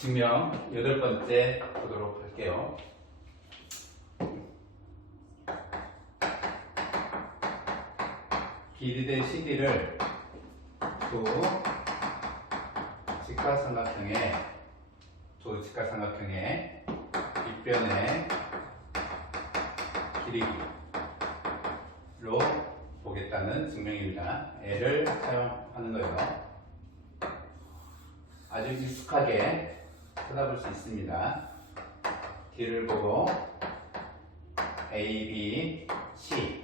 증명 8번째 보도록 할게요. 길이된 CD를 두 직각삼각형의 빗변의 길이로 보겠다는 증명입니다. L을 사용하는 거예요. 아주 익숙하게 쳐다볼 수 있습니다. 길을 보고 A, B, C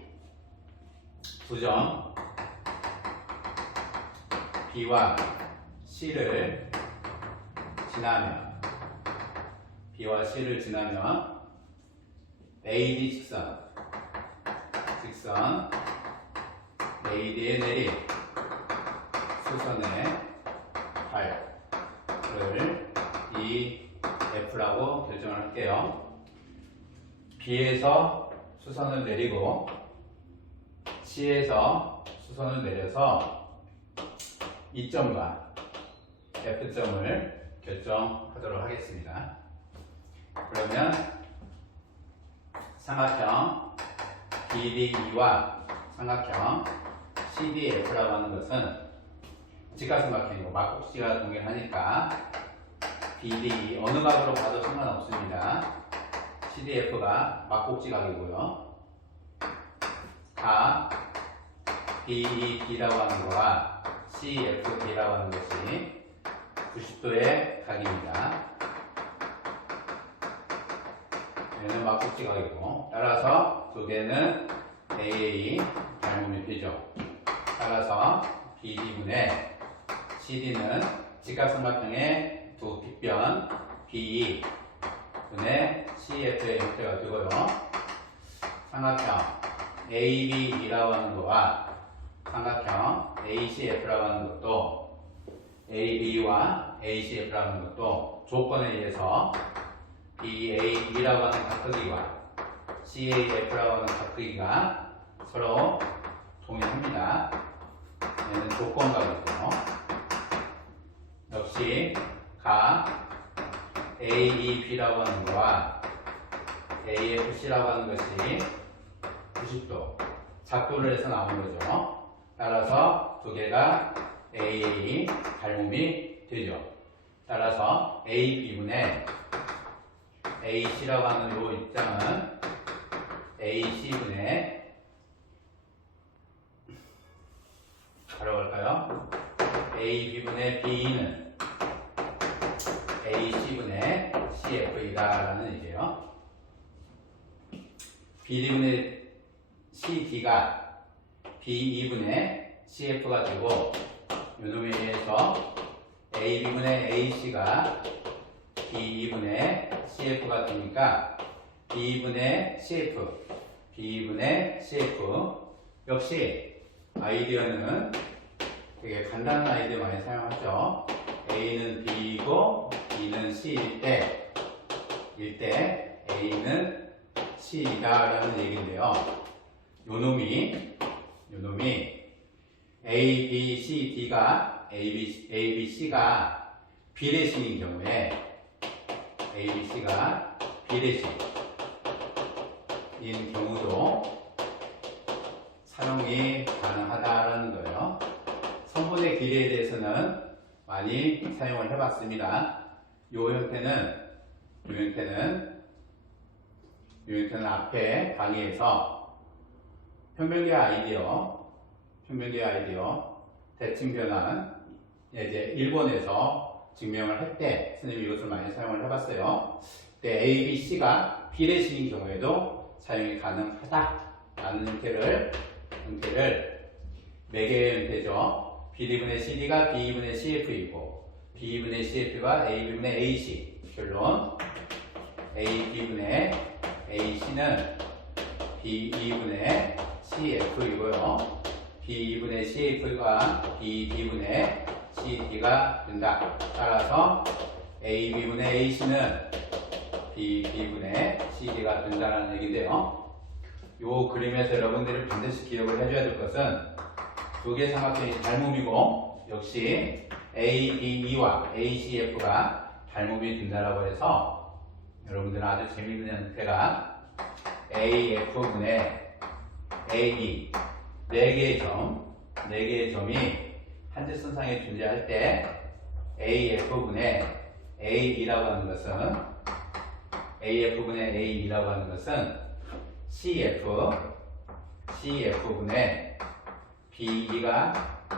두 점 B와 C를 지나면 AD 직선 AD에 내린 수선의 팔을 EF라고 결정을 할게요. B에서 수선을 내리고 C에서 수선을 내려서 E점과 F점을 결정하도록 하겠습니다. 그러면 삼각형 BDE와 삼각형 CDF라고 하는 것은 직각삼각형이고 막꼭지가 동일하니까 BDE 어느 각으로 봐도 상관없습니다. CDF가 막꼭지각이고요. 각 BED라고 하는 거와 CFD라고 하는 것이 90도의 각입니다. 얘는 막꼭지각이고, 따라서 두 개는 AA 닮음이 되죠. 따라서 BD분의 CD는 직각삼각형의 두 빗변 BE 분의 CF의 형태가 되고요. 삼각형 ABE라고 하는 거와 삼각형 ACF라고 하는 것도 AB와 ACF라고 하는 것도 조건에 의해서 BAB라고 하는 각크기와 CAF라고 하는 각크기가 서로 동일합니다. 얘는 조건각이고요. 역시 각 AEB라고 하는 거와 AFC라고 하는 것이 90도 작도를 해서 나오는 거죠. 따라서 두 개가 AA 닮음이 되죠. 따라서 AB분의 AC라고 하는 이 입장은 AC분의 바로 볼까요? AB분의 BE는 AC분의 CF이다라는 얘기예요. BD분의 CD가 BE분의 CF가 되고, 요놈에 의해서 AB분의 AC가 BE분의 CF가 되니까 B분의 CF, B분의 CF. 역시 아이디어는 되게 간단한 아이디어 많이 사용하죠. A는 B이고 B는 C일 때 A는 C이다라는 얘기인데요. 요놈이 A, B, C, D가 A, B, C가 비례식인 경우에 A, B, C가 비례식인 경우도 사용이 가능하다라는 거예요. 성분의 길이에 대해서는 많이 사용을 해봤습니다. 요 형태는 앞에 강의에서 평면계 아이디어 대칭 변환 이제 일본에서 증명을 할 때 선생님이 이것을 많이 사용을 해봤어요. 그때 A, B, C가 비례식인 경우에도 사용이 가능하다라는 형태를 네 개의 형태죠. BD분의 CD가 BE분의 CF이고 BE분의 CF가 AB분의 AC. 결론 AB분의 AC는 BE분의 CF이고요. BE분의 CF가 BD분의 CD가 된다. 따라서 AB분의 AC는 BD분의 CD가 된다는 얘기인데요. 이 그림에서 여러분들이 반드시 기억을 해줘야 될 것은 두 개의 삼각형이 닮음이고, 역시 ABE와 ACF가 발목이 든다라고 해서 여러분들은 아주 재미있는 형태가 AF분의 AE 4개의 점이 한지선상에 존재할 때 AF분의 AE라고 하는 것은 CF분의 BE가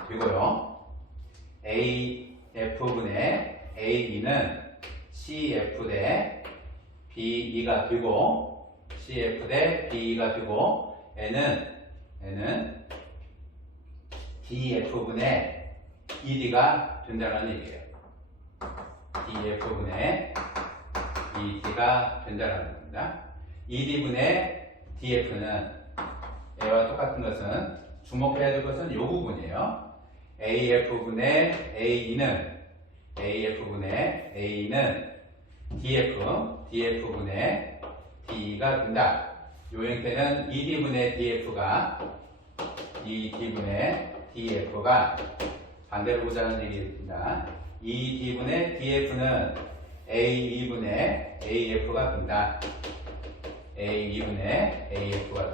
되고요. AF분의 AE는 CF 대 BE가 되고 N은 DF분의 ED가 된다는 얘기예요. DF분의 ED가 된다는 겁니다. ED분의 DF는 A와 똑같은 것은 주목해야 될 것은 이 부분이에요. AF분의 AE는 DF분의 DE가 된다. 이 형태는 ED분의 DF가 반대로 보자는 얘기입니다. ED분의 DF는 AE분의 AF가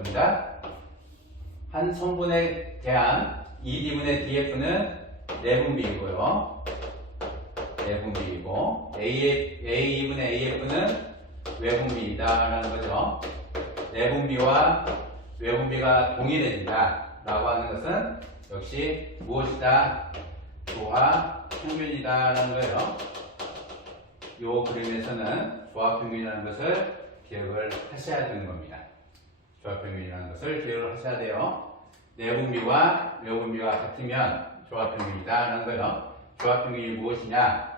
된다. 한 성분에 대한 ED분의 DF는 내분비이고요. AE분의 AF는 외분비이다라는 거죠. 내분비와 외분비가 동일해진다 라고 하는 것은 역시 무엇이다? 조합평균이다라는 거예요. 이 그림에서는 조합평균이라는 것을 기억을 하셔야 되는 겁니다. 조합평균이라는 것을 기억을 하셔야 돼요. 내분비와 외분비가 같으면 조합평균이다라는 거예요. 조합평균이 무엇이냐?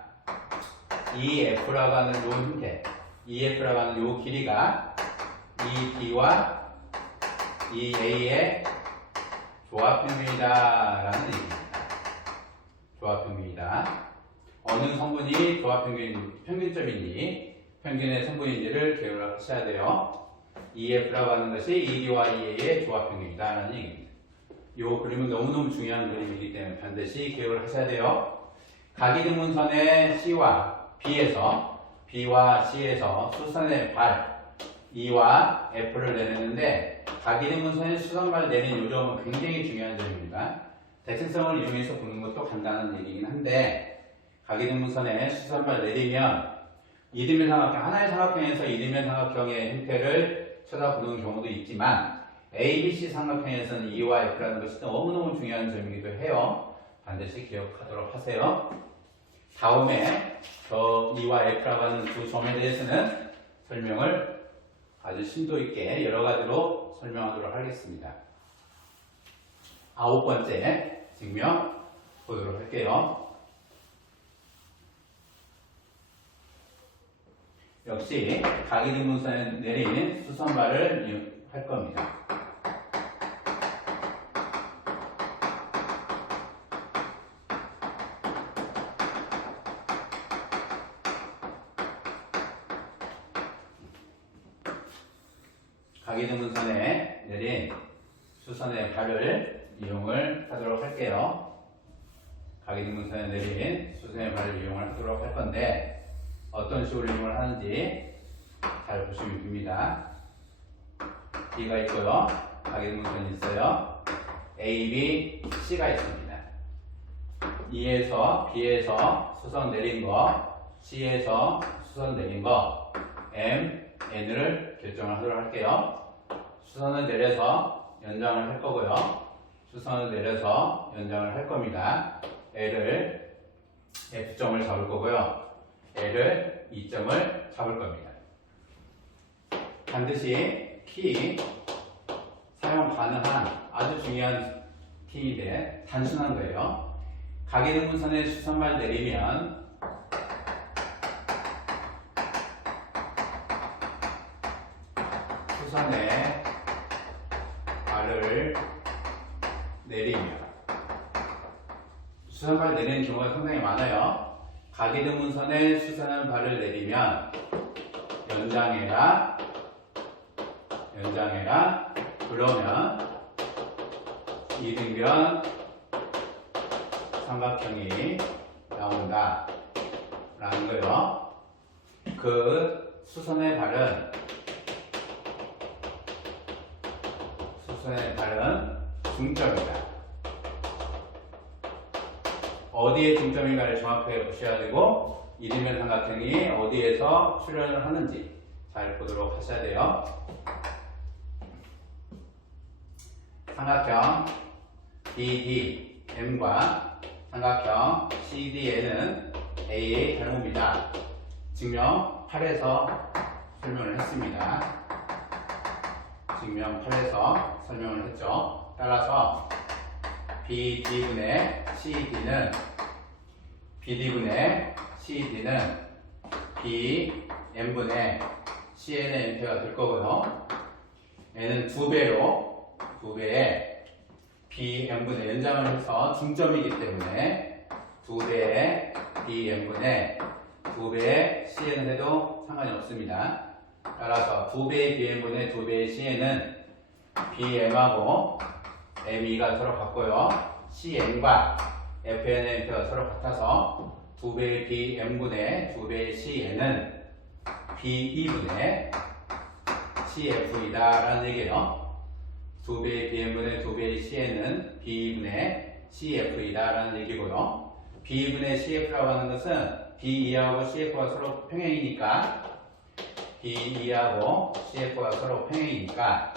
EF라고 하는 이 형태, EF라고 하는 이 길이가 ED와 EA의 조합평균이다라는 얘기입니다. 조합평균이다. 어느 성분이 평균점인지, 평균의 성분인지를 기억을 하셔야 돼요. EF라고 하는 것이 ED와 EA의 조합평균이다라는 얘기입니다. 이 그림은 너무너무 중요한 그림이기 때문에 반드시 기억을 하셔야 돼요. 각이등분선의 C와 B에서 수선의 발 E와 F를 내리는데 각이등분선의 수선발 내린 요점은 굉장히 중요한 점입니다. 대칭성을 이용해서 보는 것도 간단한 얘기긴 한데 각이등분선의 수선발 내리면 이등변 삼각형, 하나의 삼각형에서 이등변 삼각형의 형태를 쳐다보는 경우도 있지만 ABC 삼각형에서는 E와 F라는 것이 너무너무 중요한 점이기도 해요. 반드시 기억하도록 하세요. 다음에 저 E와 F라고 하는 두 점에 대해서는 설명을 아주 심도 있게 여러 가지로 설명하도록 하겠습니다. 9번째 증명 보도록 할게요. 역시 각이등분선에 내린 수선발을 이용할 겁니다. 각이등분선에 내린 수선의 발을 이용을 하도록 할게요. 각이등분선에 내린 수선의 발을 이용을 하도록 할 건데 어떤 식으로 이용을 하는지 잘 보시면 됩니다. B가 있고요. 각이등분선이 있어요. A, B, C가 있습니다. E에서 B에서 수선 내린 거, C에서 수선 내린 거, M, N을 결정을 하도록 할게요. 수선을 내려서 연장을 할 거고요. 수선을 내려서 연장을 할 겁니다. L을 F점을 잡을 거고요. L을 2점을 잡을 겁니다. 반드시 키 사용 가능한 아주 중요한 키인데 단순한 거예요. 각이등분선에 수선발 내리면 수선에 발을 내리면 수선발 내리는 경우가 상당히 많아요. 각이등분선에 수선한 발을 내리면 연장해라 그러면 이등변 삼각형이 나온다 라는 거예요. 그 수선의 발은 중점이다. 어디에 중점인가를 정확하게 보셔야 되고 이등변 삼각형이 어디에서 출현을 하는지 잘 보도록 하셔야 돼요. 삼각형 DDM과 삼각형 CDN은 A의 닮음이다. 증명 8에서 설명을 했습니다. 증명 8에서 설명을 했죠. 따라서 BD분의 CD는 BM분의 CN의 n표가 될 거고요. n은 2배의 BM분의 연장을 해서 중점이기 때문에 2배의 BM분의 2배의 CN을 해도 상관이 없습니다. 따라서 2배의 BM분의 2배의 CN은 BM하고 ME가 서로 같고요. CN과 FN의 n표가 서로 같아서 2배의 BM분의 2배의 CN은 B2분의 CF이다 라는 얘기예요. 2배의 BM분의 2배의 CN은 B2분의 CF이다 라는 얘기고요. B2분의 CF라고 하는 것은 B2하고 CF가 서로 평행이니까 B2하고 CF가 서로 평행이니까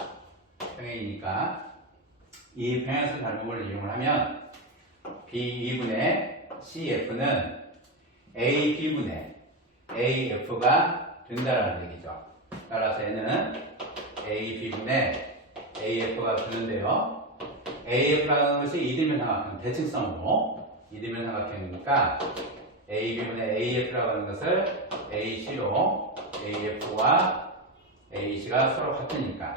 이 평행선 닮음을 이용을 하면 B2분의 CF는 AB분의 AF가 된다라는 얘기죠. 따라서 얘는 AB분의 AF가 되는데요. AF라는 것이 이등변 삼각형 대칭성으로 이등변 삼각형이니까 AB분의 AF라고 하는 것을 AC로 AF와 AC가 서로 같으니까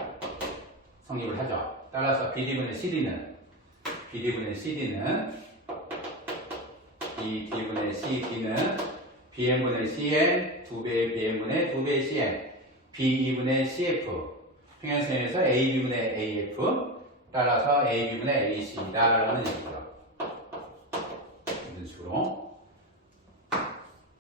성립을 하죠. 따라서 BD분의 CD는 BD분의 CD는 BM분의 CN 2배의 BM분의 2배의 CN B2분의 CF 평행선에서 AB분의 AF 따라서 AB분의 AC이다 라는 얘기죠. 이런 식으로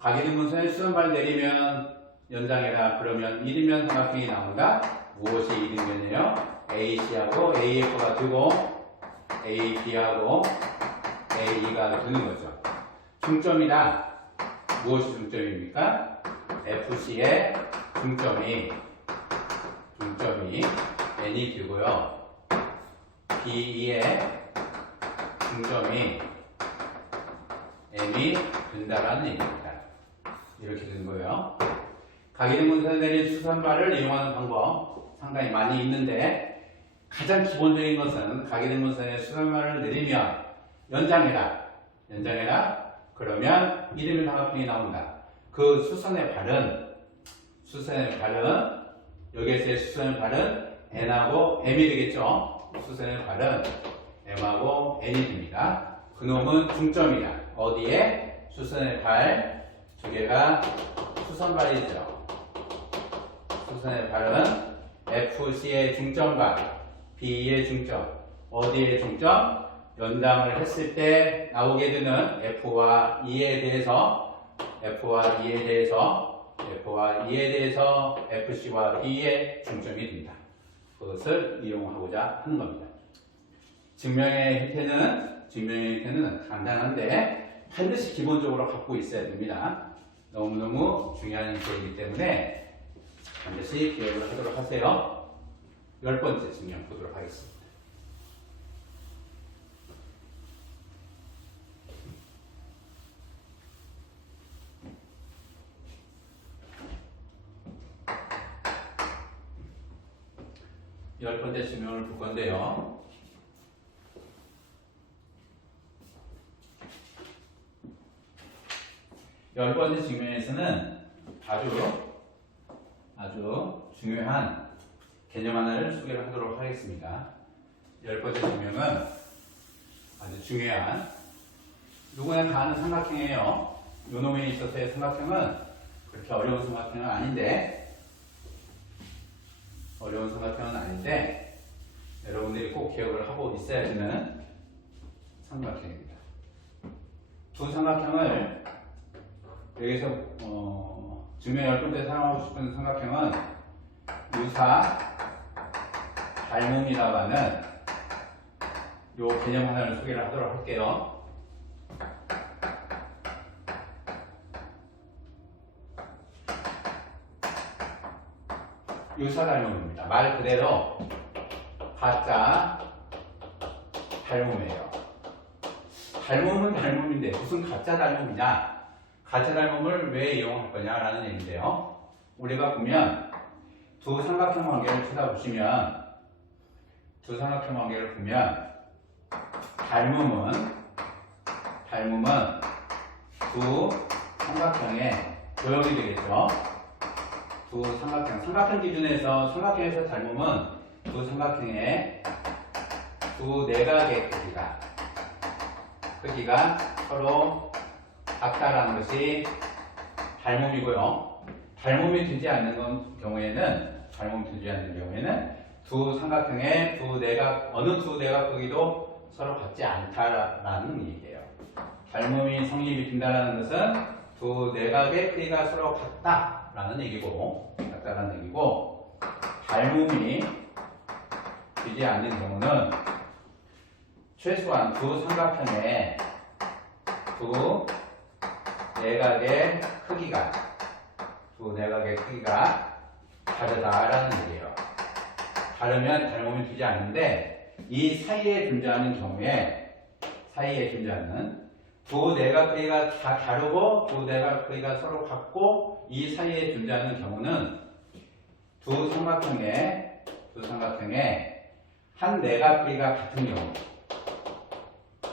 각이등분선에 수선발 내리면 연장해라. 그러면 이등변 삼각형이 나온다. 무엇이 이등변이에요? AC하고 AF가 되고 AB하고 AE가 되는 거죠. 중점이다. 무엇이 중점입니까? FC의 중점이 N이 되고요. BE의 중점이 M이 된다라는 얘기입니다. 이렇게 되는 거예요. 각이등분선에 내린 수선발을 이용하는 방법 상당히 많이 있는데 가장 기본적인 것은 각이등분선에 수선발을 내리면 연장해라. 그러면 이등변 삼각형이 나온다. 그 수선의 발은 여기에서의 수선의 발은 N하고 M이 되겠죠. 수선의 발은 M하고 N이 됩니다. 그놈은 중점이다. 어디에? 수선의 발 두 개가 수선발이죠. 수선의 발은 FC의 중점과 B의 중점, 어디의 중점? 연장을 했을 때 나오게 되는 F와 E에 대해서 FC와 B의 중점이 된다. 그것을 이용하고자 하는 겁니다. 증명의 형태는 간단한데 반드시 기본적으로 갖고 있어야 됩니다. 너무너무 중요한 형태이기 때문에 반드시 기억을 하도록 하세요. 10번째 증명 보도록 하겠습니다. 열 번째 증명을 볼 건데요. 열 번째 증명에서는 아주 중요한 개념 하나를 소개를 하도록 하겠습니다. 열 번째 증명은 아주 중요한 누구나 다 아는 삼각형이에요. 요놈에 있어서의 삼각형은 그렇게 어려운 삼각형은 아닌데 여러분들이 꼭 기억을 하고 있어야 되는 삼각형입니다. 두 삼각형을 여기서 증명 열분 때 사용하고 싶은 삼각형은 유사 닮음이라고 하는 요 개념 하나를 소개를 하도록 할게요. 유사 닮음입니다. 말 그대로 가짜 닮음이에요. 닮음은 닮음인데 무슨 가짜 닮음이냐? 가짜 닮음을 왜 이용할 거냐라는 얘기인데요. 우리가 보면 두 삼각형 관계를 찾아보시면 두 삼각형 관계를 보면 닮음은 두 삼각형의 도형이 되겠죠. 두 삼각형 기준에서 삼각형에서 닮음은 두 삼각형의 두 내각의 크기가 서로 같다라는 것이 닮음이고요. 닮음이 되지 않는 경우에는 두 삼각형의 어느 두 내각 크기도 서로 같지 않다라는 얘기예요. 닮음이 성립이 된다는 것은 두 내각의 크기가 서로 같다라는 얘기고, 닮음이 되지 않는 경우는 최소한 두 삼각형의 두 내각의 크기가 다르다라는 얘기예요. 다르면 닮음이 되지 않는데 이 사이에 존재하는 두 내각 크기가 다 다르고 두 내각 크기가 서로 같고 이 사이에 존재하는 경우는 두 삼각형의 한 내각 크기가 같은 경우,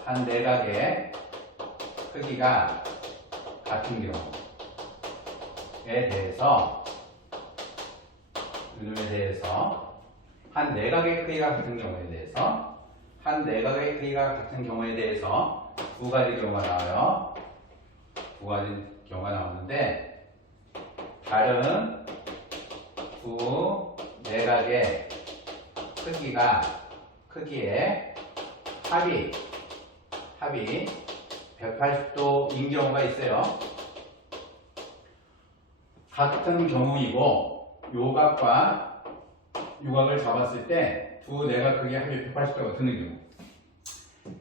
한 내각의 크기가 같은 경우에 대해서 한 내각의 크기가 같은 경우에 대해서 두 가지 경우가 나와요. 두 가지 경우가 나오는데 다른 두 내각의 크기의 합이 180도인 경우가 있어요. 같은 경우이고 요각과 요각을 잡았을 때 두 내각 크기의 합이 180도가 되는 경우,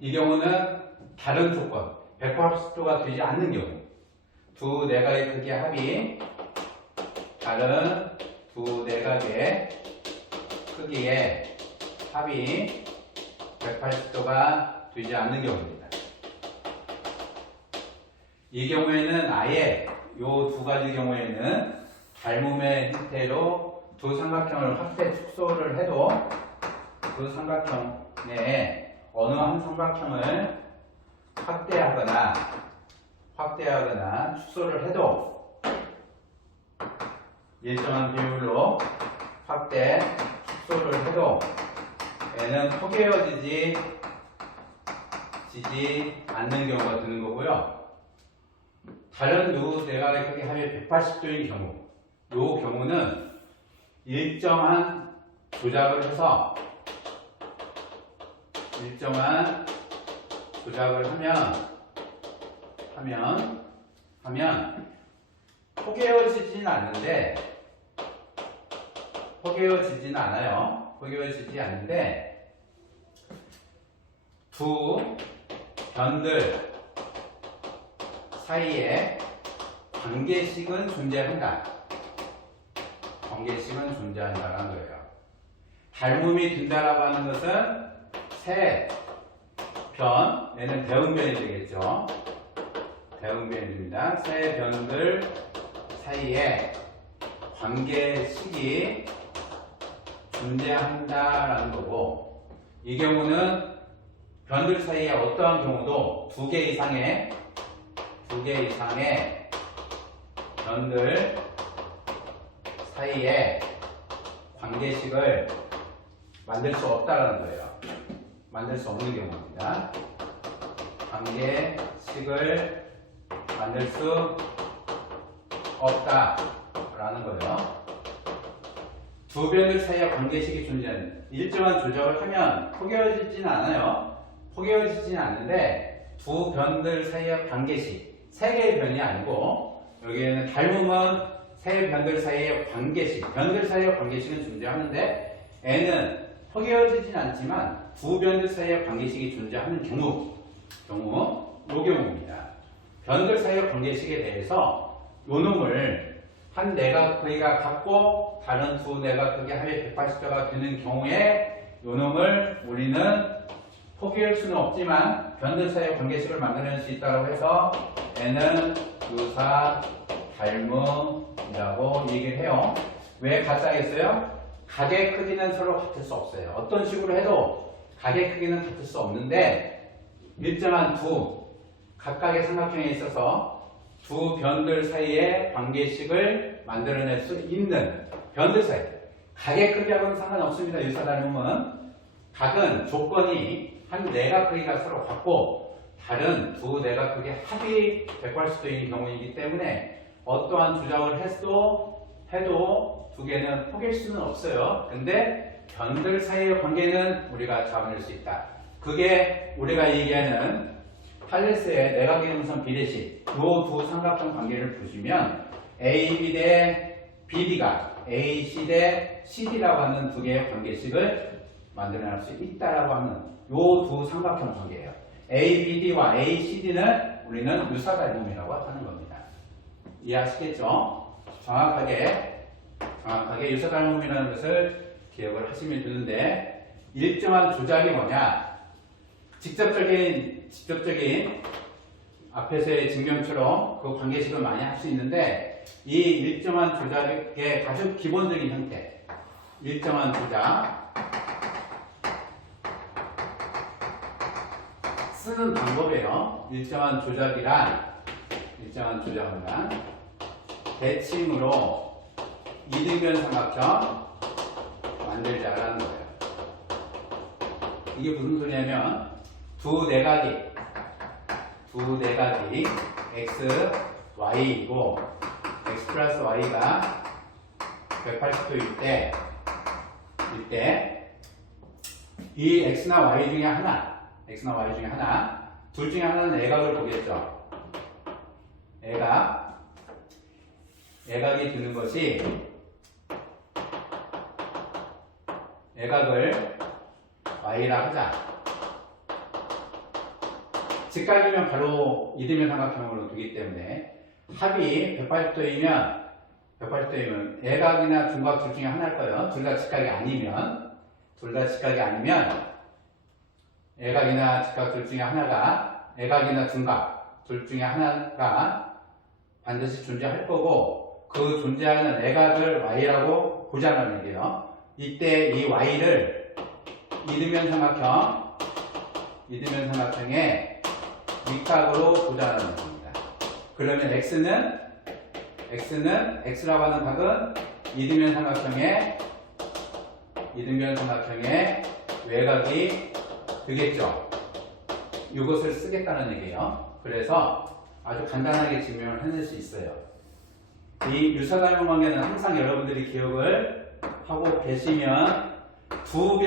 이 경우는 다른 조건 180도가 되지 않는 경우, 두 내각의 크기의 합이 다른 두 내각의 크기의 합이 180도가 되지 않는 경우입니다. 이 경우에는 아예 요 두 가지 경우에는 닮음의 형태로 두 삼각형을 확대 축소를 해도 그 삼각형 내에 어느 한 삼각형을 확대하거나 축소를 해도 일정한 비율로 확대 축소를 해도 얘는 포개어지지 않는 경우가 되는 거고요. 다른 두 내각의 크기 합이 180도인 경우, 이 경우는 일정한 조작을 해서 하면 포개어지진 않는데 두 변들 사이에 관계식은 존재한다는 거예요. 닮음이 된다라고 하는 것은 세 변, 얘는 대응변이 되겠죠. 대응변입니다. 세 변들 사이에 관계식이 존재한다라는 거고, 이 경우는 변들 사이에 어떠한 경우도 두 개 이상의 변들 사이에 관계식을 만들 수 없다라는 거예요. 만들 수 없는 경우입니다. 관계식을 만들 수 없다라는 거예요. 두 변들 사이에 관계식이 존재하는, 일정한 조작을 하면 포개어지진 않는데 두 변들 사이의 관계식, 세 개의 변이 아니고, 여기에는 닮음은 세 변들 사이의 관계식, 변들 사이의 관계식은 존재하는데 n은 허개어지진 않지만 두 변들 사이의 관계식이 존재하는 요 경우입니다. 변들 사이의 관계식에 대해서 요 놈을 한 내각크기가 같고 다른 두 내각크기 합의 180도가 되는 경우에 요 놈을 우리는 포기할 수는 없지만 변들 사이의 관계식을 만들어낼 수 있다고 해서 n은 유사 닮음이라고 얘기를 해요. 왜 같다겠어요? 각의 크기는 서로 같을 수 없어요. 어떤 식으로 해도 각의 크기는 같을 수 없는데 일정한 두 각각의 삼각형에 있어서 두 변들 사이의 관계식을 만들어낼 수 있는 변들 사이. 각의 크기하고는 상관없습니다. 유사 닮음은. 각은 조건이 한 내각 크기가 서로 같고 다른 두 내각 크기 합이 180도인 경우이기 때문에 어떠한 주장을 해도 두 개는 포기할 수는 없어요. 근데 변들 사이의 관계는 우리가 잡아낼 수 있다. 그게 우리가 얘기하는 팔레스의 내각의 음선 비례식 요 두 삼각형 관계를 보시면 AB 대 BD가 AC 대 CD라고 하는 두 개의 관계식을 만들어낼 수 있다라고 하는 요 두 삼각형 관계예요. ABD와 ACD는 우리는 유사 닮음이라고 하는 겁니다. 이해하시겠죠? 정확하게 유사 닮음이라는 것을 기억을 하시면 되는데 일정한 조작이 뭐냐? 직접적인 앞에서의 증명처럼 그 관계식을 많이 할 수 있는데 이 일정한 조작의 아주 기본적인 형태, 일정한 조작 쓰는 방법이에요. 일정한 조작이란 대칭으로 이등변 삼각형 만들자라는 거예요. 이게 무슨 소리냐면 두 내각이 x, y이고 x 플러스 y가 180도일 때 이 x나 y 중에 하나 둘 중에 하나는 내각을 보겠죠. 내각이 드는 것이 내각을 y라 하자. 직각이면 바로 이등변 삼각형으로 두기 때문에 합이 180도이면 내각이나 중각 둘 중에 하나일 거예요. 둘 다 직각이 아니면 내각이나 직각 둘 중에 하나가 내각이나 중각 둘 중에 하나가 반드시 존재할 거고 그 존재하는 내각을 y라고 보자는 얘기예요. 이때 이 y를 이등변 삼각형의 밑각으로 보자는 겁니다. 그러면 x라고 하는 각은 이등변 삼각형의 외곽이 되겠죠. 이것을 쓰겠다는 얘기예요. 그래서 아주 간단하게 증명을 해낼 수 있어요. 이 유사닮음 관계는 항상 여러분들이 기억을 하고 계시면 두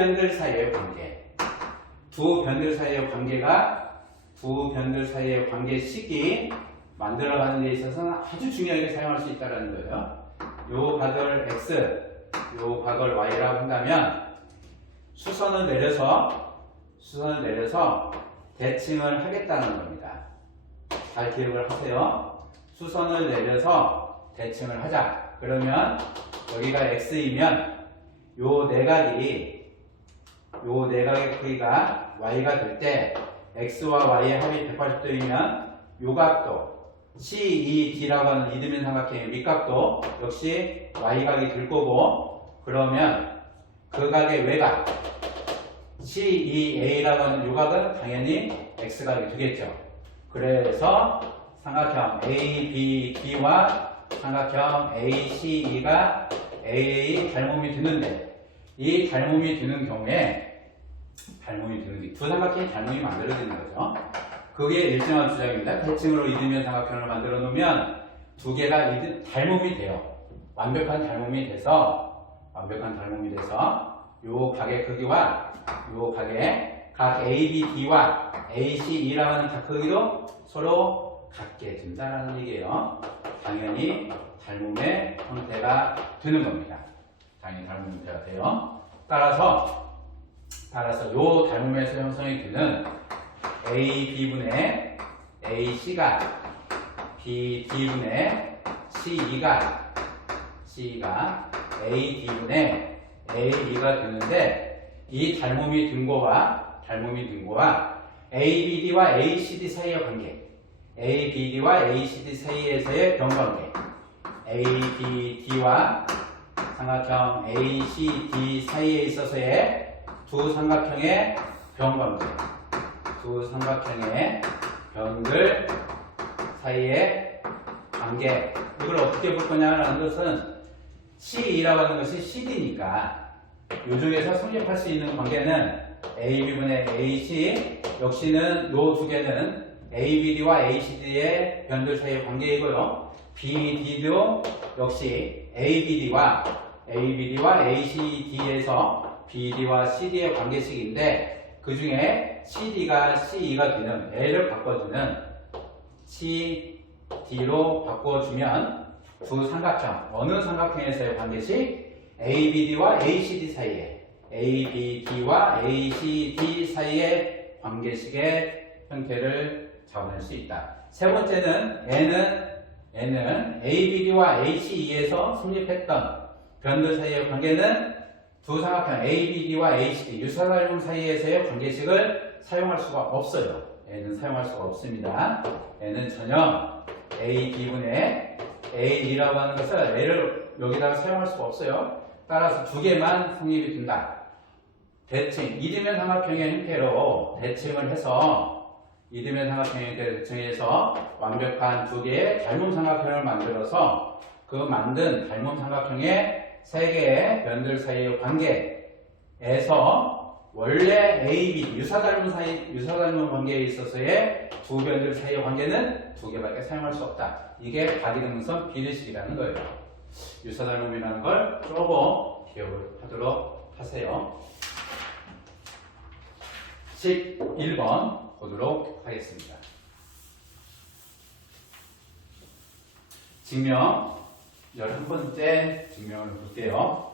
변들 사이의 관계식이 만들어가는 데 있어서는 아주 중요하게 사용할 수 있다는 거예요. 요 각을 x, 요 각을 y라고 한다면 수선을 내려서 대칭을 하겠다는 겁니다. 잘 기억을 하세요. 수선을 내려서 대칭을 하자. 그러면 여기가 x이면 요 내각의 크기가 y가 될 때 x와 y의 합이 180도이면 요 각도 CED라고 하는 이등변 삼각형의 밑각도 역시 y각이 될 거고 그러면 그 각의 외각 CEA라고 하는 요 각은 당연히 x각이 되겠죠. 그래서 삼각형 ABD와 삼각형 ACE가 AA 닮음이 되는데 이 닮음이 되는 경우에 두 삼각형이 닮음이 만들어지는 거죠. 그게 일정한 주장입니다. 대칭으로 이등변 삼각형을 만들어 놓으면 두 개가 닮음이 돼요. 완벽한 닮음이 돼서 요 각의 크기와 요 각의 각 ABD와 ACE라고 하는 각 크기도 서로 같게 된다는 얘기예요. 당연히 닮음의 형태가 되는 겁니다. 당연히 닮음 형태가 돼요. 따라서 요 닮음에서 형성이 되는 A, B분의 AC가 B, D분의 C2가 A, D분의 AB가 되는데 이 닮음이 든 거와 ABD와 ACD 사이의 관계, ABD와 ACD 사이에서의 병관계, ABD와 삼각형 ACD 사이에 있어서의 두 삼각형의 병관계, 두 삼각형의 변들 사이의 관계. 이걸 어떻게 볼 거냐라는 것은 C2라고 하는 것이 CD니까 이 중에서 성립할 수 있는 관계는 AB분의 AC 역시는 요 두 개는 ABD와 ACD의 변들 사이의 관계이고요. BD도 역시 ABD와 ACD에서 BD와 CD의 관계식인데 그 중에 CD가 C2가 되는 L을 바꿔주는 CD로 바꿔주면 두 삼각형, 어느 삼각형에서의 관계식? ABD와 ACD 사이에 ABD와 ACD 사이의 관계식의 형태를 잡아낼 수 있다. 세 번째는 N은 ABD와 ACE에서 성립했던 변들 사이의 관계는 두 삼각형 ABD와 ACD 유사닮음 사이에서의 관계식을 사용할 수가 없어요. N은 사용할 수가 없습니다. N은 전혀 AB분의 AE라고 하는 것을 L을 여기다가 사용할 수가 없어요. 따라서 두 개만 성립이 된다. 대칭, 이등변 삼각형의 형태로 대칭을 해서 이등변 삼각형의 형태로 대칭해서 완벽한 두 개의 닮음 삼각형을 만들어서 그 만든 닮음 삼각형의 세 개의 변들 사이의 관계에서 원래 ABD 유사닮음 관계에 있어서의 두 변들 사이의 관계는 두 개밖에 사용할 수 없다. 이게 가기등선 비례식이라는 거예요. 유사닮음이라는 걸 조금 기억을 하도록 하세요. 11번 보도록 하겠습니다. 증명 11번째 증명을 볼게요.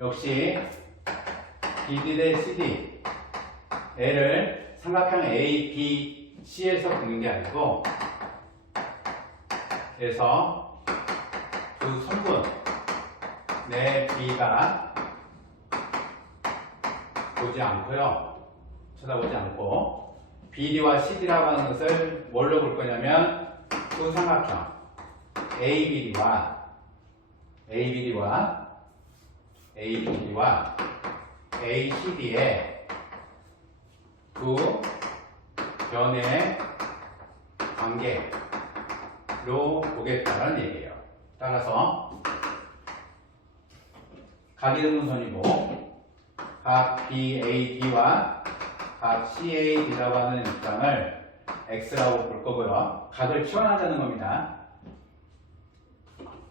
역시 BD 대 CD L을 삼각형 A, B, C에서 그리는 게 아니고 그래서 두 선분 내 B가 보지 않고요. 쳐다보지 않고 BD와 CD라고 하는 것을 뭘로 볼 거냐면 두 삼각형 ABD와 ACD의 두 변의 관계로 보겠다는 얘기예요. 따라서 가기등분선이고 각 BAD와 각 CAD라고 하는 입장을 X라고 볼 거고요. 각을 치환하자는 겁니다.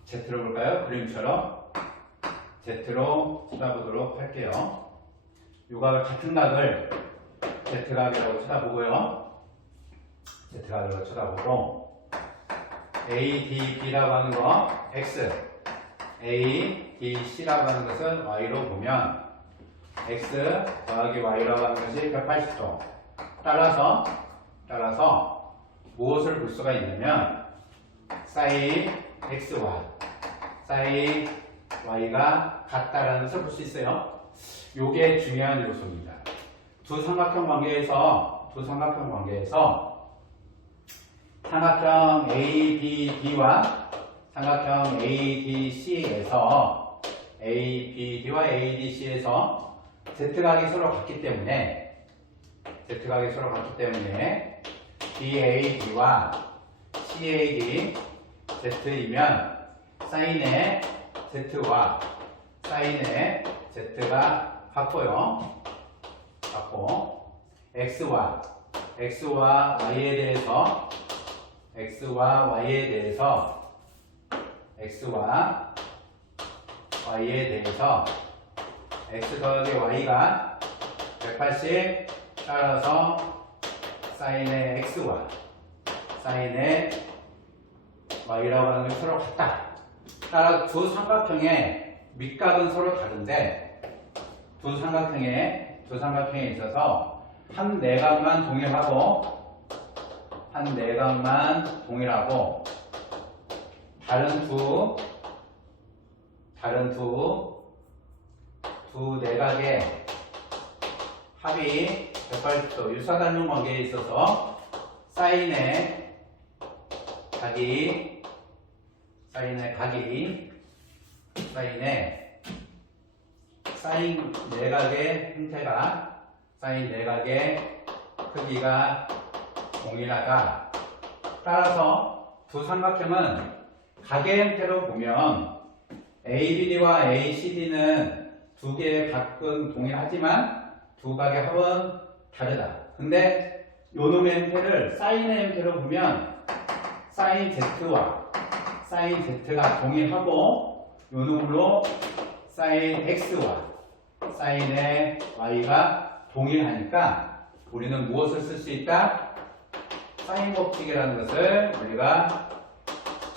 Z로 볼까요? 그림처럼 Z로 쳐다보도록 할게요. 요 각을 같은 각을 Z각이라고 쳐다보고요. Z각이라고 쳐다보고 ADB라고 하는 거 X, ADC라고 하는 것은 Y로 보면 X 더하기 Y라고 하는 것이 180도. 따라서 무엇을 볼 수가 있냐면 sin X와 sin Y가 같다라는 것을 볼 수 있어요. 요게 중요한 요소입니다. 두 삼각형 관계에서 삼각형 ABD와 삼각형 ADC에서 ABD와 ADC에서 Z각이 서로 같기 때문에 BAD와 CAD Z이면 사인의 Z와 사인의 Z가 같고요. X와 Y에 대해서 X와 y에 대해서 x 더하기 y가 180 따라서 사인의 x와 사인의 y라고 하는 게 서로 같다. 따라 두 삼각형의 밑각은 서로 다른데 두 삼각형에 있어서 한 내각만 동일하고 다른 두 내각의 합이 180도 유사닮은 관계에 있어서 사인의 각이 사인 내각의 형태가 사인 내각의 크기가 동일하다. 따라서 두 삼각형은 각의 형태로 보면 ABD와 ACD는 두 개의 각은 동일하지만 두 각의 합은 다르다. 근데 요놈의 형태를 사인의 형태로 보면 사인 Z와 사인 Z가 동일하고 요놈으로 사인 X와 사인의 Y가 동일하니까 우리는 무엇을 쓸 수 있다? 사인 법칙이라는 것을 우리가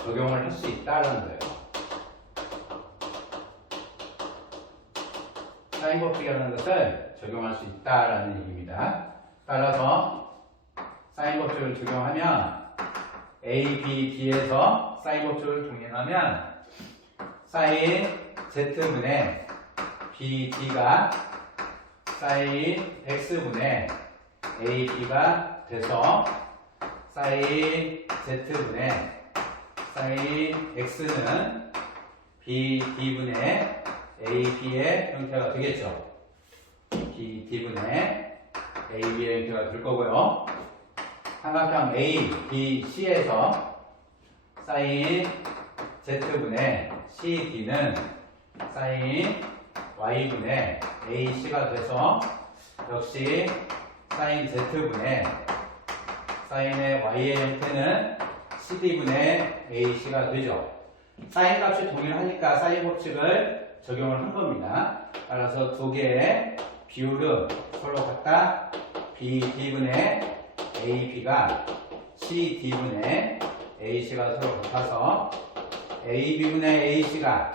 적용을 할 수 있다는 거예요. 사인 법칙이라는 것을 적용할 수 있다라는 얘기입니다. 따라서 사인 법칙을 적용하면 A, B, D에서 사인 법칙을 동일하면 사인 Z분의 B, D가 사인 X분의 A, B가 돼서 사인 Z분의 사인 X는 B, D분의 A, B의 형태가 되겠죠. B, D분의 A, B의 형태가 될 거고요. 삼각형 A, B, C에서 사인 Z분의 C, D는 사인 Y분의 A, C가 돼서 역시 사인 Z분의 사인의 Y의 형태는 CD분의 AC가 되죠. 사인 값이 동일하니까 사인 법칙을 적용을 한 겁니다. 따라서 두 개의 비율은 서로 같다. BD분의 AB가 CD분의 AC가 서로 같아서 AB분의 AC가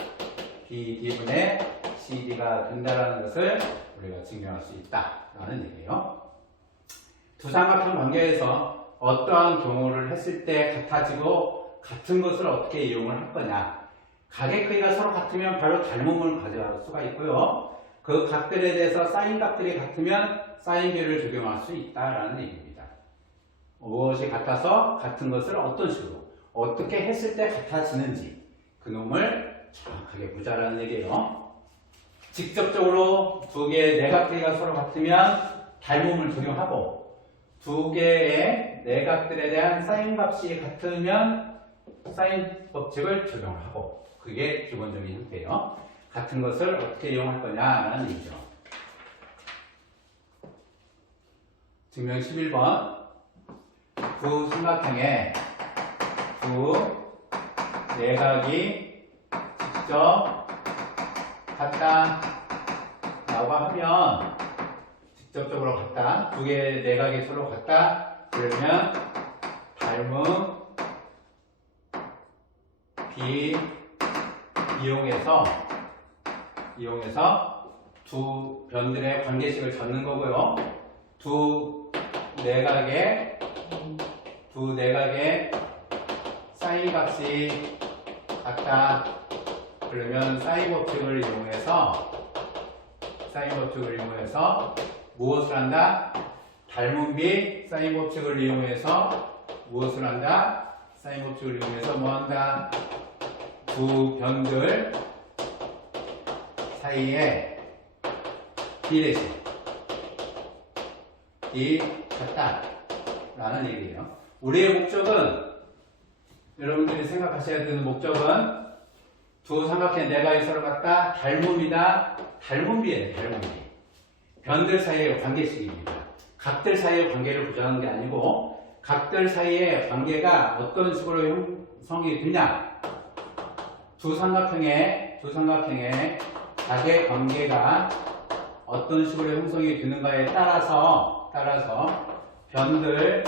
BD분의 CD가 된다는 것을 우리가 증명할 수 있다라는 얘기예요. 두 삼각형 관계에서 어떠한 경우를 했을 때 같아지고 같은 것을 어떻게 이용을 할 거냐. 각의 크기가 서로 같으면 바로 닮음을 가져갈 수가 있고요. 그 각들에 대해서 사인 값들이 같으면 사인 비율을 적용할 수 있다라는 얘기입니다. 무엇이 같아서 같은 것을 어떤 식으로 어떻게 했을 때 같아지는지 그 놈을 정확하게 보자라는 얘기예요. 직접적으로 두 개의 내각 크기가 서로 같으면 닮음을 적용하고 두 개의 내각들에 대한 사인 값이 같으면 사인 법칙을 적용하고 그게 기본적인 형태예요. 같은 것을 어떻게 이용할 거냐라는 얘기죠. 증명 11번 두 삼각형의 두 내각이 직접 같다 라고 하면 직접적으로 같다. 두 개의 내각이 서로 같다. 그러면 닮음 B 이용해서 두 변들의 관계식을 잡는 거고요. 두 내각의 사인 값이 같다. 그러면 사인 법칙을 이용해서 무엇을 한다? 닮은 B 사인 법칙을 이용해서 무엇을 한다? 사인 법칙을 이용해서 뭐 한다? 두 변들 사이에 비례식이 같다 라는 얘기예요. 우리의 목적은 여러분들이 생각하셔야 되는 목적은 두 삼각형 내각이 서로 같다. 닮음이다. 닮음비예요. 닮음비. 변들 사이의 관계식입니다. 각들 사이의 관계를 보자는 게 아니고 각들 사이의 관계가 어떤 식으로 형성이 되냐. 두 삼각형의 두 삼각형의 각의 관계가 어떤 식으로 형성이 되는가에 따라서 변들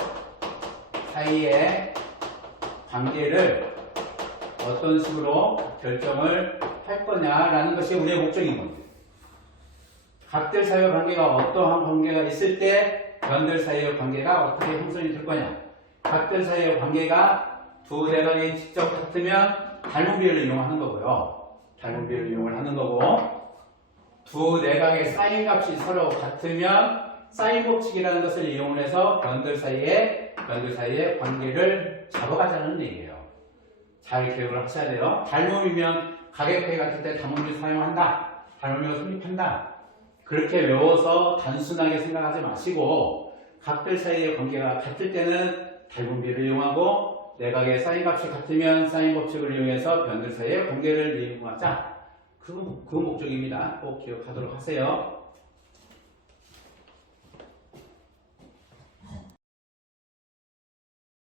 사이의 관계를 어떤 식으로 결정을 할 거냐라는 것이 우리의 목적인 겁니다. 각들 사이의 관계가 어떠한 관계가 있을 때 변들 사이의 관계가 어떻게 형성이 될 거냐. 각들 사이의 관계가 두 대각이 직접 같으면 닮은비를 이용하는 거고요. 닮은비를 이용을 하는 거고, 두 내각의 사인 값이 서로 같으면 사인 법칙이라는 것을 이용해서 변들 사이의 관계를 잡아가자는 얘기예요. 잘 기억을 하셔야 돼요. 닮음이면 가격표기 같을 때 닮음비 사용한다. 닮음비가 성립한다. 그렇게 외워서 단순하게 생각하지 마시고 각들 사이의 관계가 같을 때는 닮음비를 이용하고 내각의 사인 값이 같으면 사인 법칙을 이용해서 변들 사이의 관계를 이용하자. 그 목적입니다. 꼭 기억하도록 하세요.